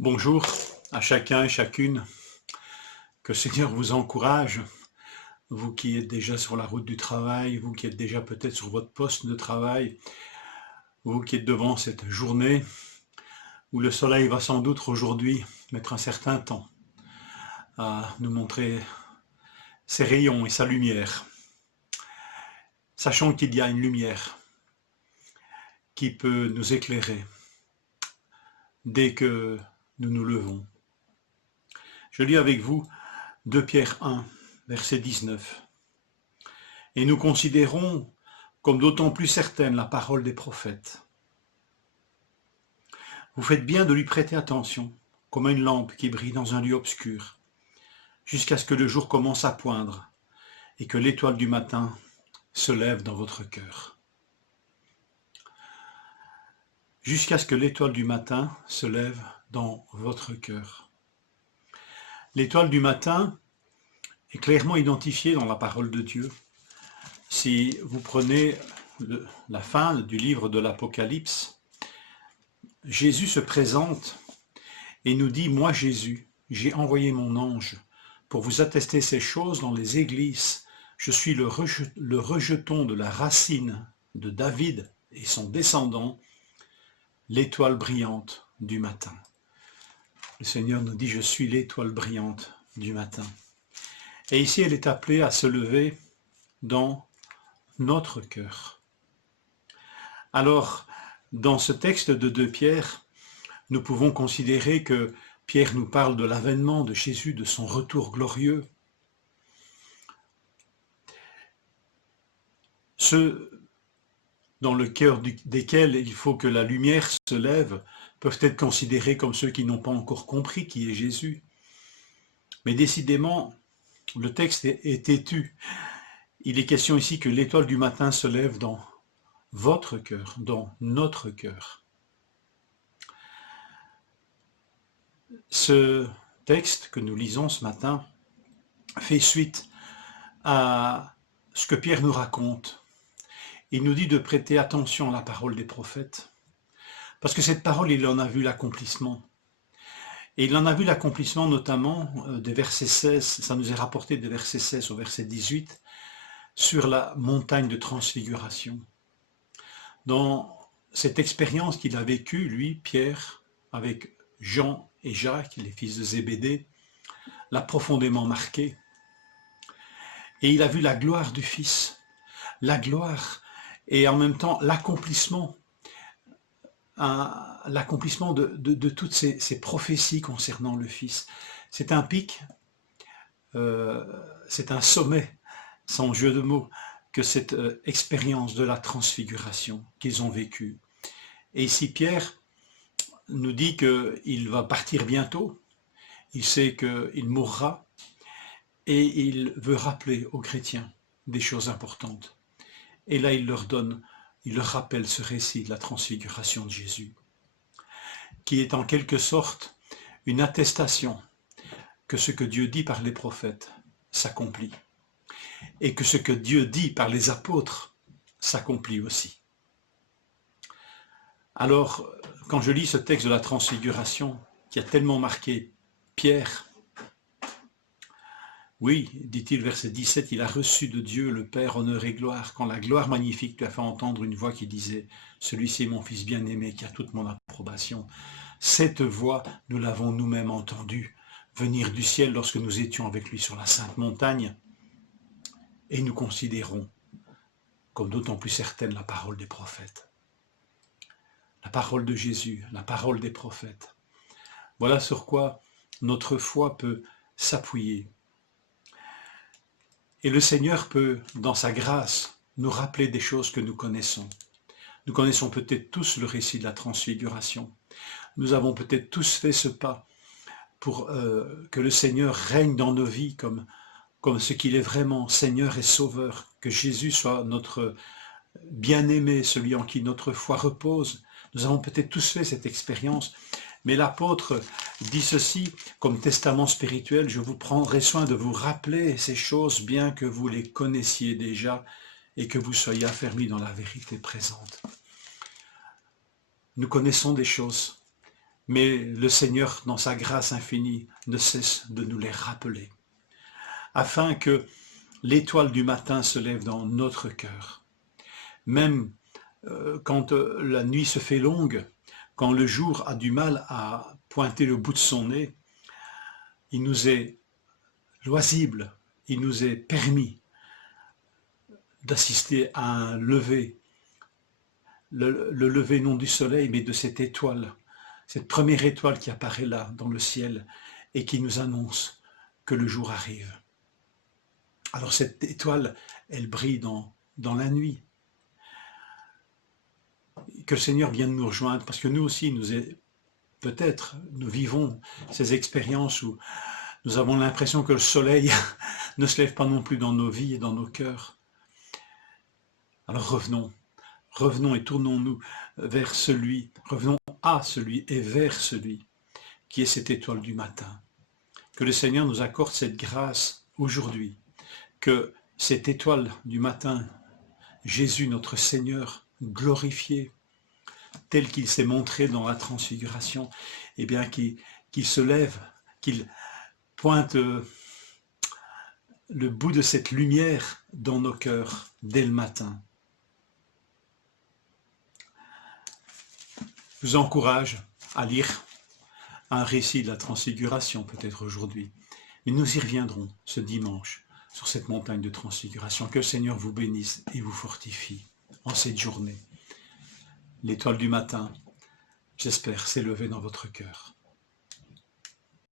Bonjour à chacun et chacune, que le Seigneur vous encourage, vous qui êtes déjà sur la route du travail, vous qui êtes déjà peut-être sur votre poste de travail, vous qui êtes devant cette journée où le soleil va sans doute aujourd'hui mettre un certain temps à nous montrer ses rayons et sa lumière. Sachons qu'il y a une lumière qui peut nous éclairer dès que nous nous levons. Je lis avec vous 2 Pierre 1, verset 19. Et nous considérons comme d'autant plus certaine la parole des prophètes. Vous faites bien de lui prêter attention, comme à une lampe qui brille dans un lieu obscur, jusqu'à ce que le jour commence à poindre et que l'étoile du matin se lève dans votre cœur. Jusqu'à ce que l'étoile du matin se lève dans votre cœur. L'étoile du matin est clairement identifiée dans la parole de Dieu. Si vous prenez la fin du livre de l'Apocalypse, Jésus se présente et nous dit « Moi Jésus, j'ai envoyé mon ange pour vous attester ces choses dans les églises. Je suis le rejeton de la racine de David et son descendant, l'étoile brillante du matin. » Le Seigneur nous dit « Je suis l'étoile brillante du matin. » Et ici, elle est appelée à se lever dans notre cœur. Alors, dans ce texte de 2 Pierre, nous pouvons considérer que Pierre nous parle de l'avènement de Jésus, de son retour glorieux. Ceux dans le cœur desquels il faut que la lumière se lève peuvent être considérés comme ceux qui n'ont pas encore compris qui est Jésus. Mais décidément, le texte est têtu. Il est question ici que l'étoile du matin se lève dans votre cœur, dans notre cœur. Ce texte que nous lisons ce matin fait suite à ce que Pierre nous raconte. Il nous dit de prêter attention à la parole des prophètes, parce que cette parole, il en a vu l'accomplissement. Et il en a vu l'accomplissement notamment des versets 16, ça nous est rapporté des versets 16 au verset 18, sur la montagne de transfiguration. Dans cette expérience qu'il a vécue, lui, Pierre, avec Jean et Jacques, les fils de Zébédée, l'a profondément marqué. Et il a vu la gloire du Fils, la gloire et en même temps l'accomplissement de toutes ces prophéties concernant le Fils. C'est un pic, c'est un sommet, sans jeu de mots, que cette expérience de la transfiguration qu'ils ont vécue. Et ici Pierre nous dit qu'il va partir bientôt, il sait qu'il mourra, et il veut rappeler aux chrétiens des choses importantes. Et là il leur rappelle ce récit de la transfiguration de Jésus, qui est en quelque sorte une attestation que ce que Dieu dit par les prophètes s'accomplit, et que ce que Dieu dit par les apôtres s'accomplit aussi. Alors, quand je lis ce texte de la transfiguration, qui a tellement marqué Pierre, oui, dit-il, verset 17, il a reçu de Dieu le Père honneur et gloire, quand la gloire magnifique lui a fait entendre une voix qui disait « Celui-ci est mon Fils bien-aimé, qui a toute mon approbation. » Cette voix, nous l'avons nous-mêmes entendue venir du ciel lorsque nous étions avec lui sur la sainte montagne, et nous considérons comme d'autant plus certaine la parole des prophètes. La parole de Jésus, la parole des prophètes. Voilà sur quoi notre foi peut s'appuyer. Et le Seigneur peut, dans sa grâce, nous rappeler des choses que nous connaissons. Nous connaissons peut-être tous le récit de la transfiguration. Nous avons peut-être tous fait ce pas pour que le Seigneur règne dans nos vies comme ce qu'il est vraiment, Seigneur et Sauveur, que Jésus soit notre bien-aimé, celui en qui notre foi repose. Nous avons peut-être tous fait cette expérience, mais l'apôtre dit ceci, comme testament spirituel, je vous prendrai soin de vous rappeler ces choses, bien que vous les connaissiez déjà et que vous soyez affermis dans la vérité présente. Nous connaissons des choses, mais le Seigneur, dans sa grâce infinie, ne cesse de nous les rappeler, afin que l'étoile du matin se lève dans notre cœur. Même quand la nuit se fait longue, quand le jour a du mal à pointer le bout de son nez, il nous est loisible, il nous est permis d'assister à un lever, le lever non du soleil, mais de cette étoile, cette première étoile qui apparaît là, dans le ciel, et qui nous annonce que le jour arrive. Alors cette étoile, elle brille dans la nuit. Que le Seigneur vienne nous rejoindre, parce que nous aussi, peut-être, nous vivons ces expériences où nous avons l'impression que le soleil ne se lève pas non plus dans nos vies et dans nos cœurs. Alors revenons et tournons-nous vers celui, revenons à celui et vers celui qui est cette étoile du matin. Que le Seigneur nous accorde cette grâce aujourd'hui, que cette étoile du matin, Jésus notre Seigneur glorifié, tel qu'il s'est montré dans la transfiguration, eh bien qu'il se lève, qu'il pointe le bout de cette lumière dans nos cœurs dès le matin. Je vous encourage à lire un récit de la transfiguration peut-être aujourd'hui, mais nous y reviendrons ce dimanche sur cette montagne de transfiguration. Que le Seigneur vous bénisse et vous fortifie en cette journée. L'étoile du matin, j'espère, s'est levée dans votre cœur.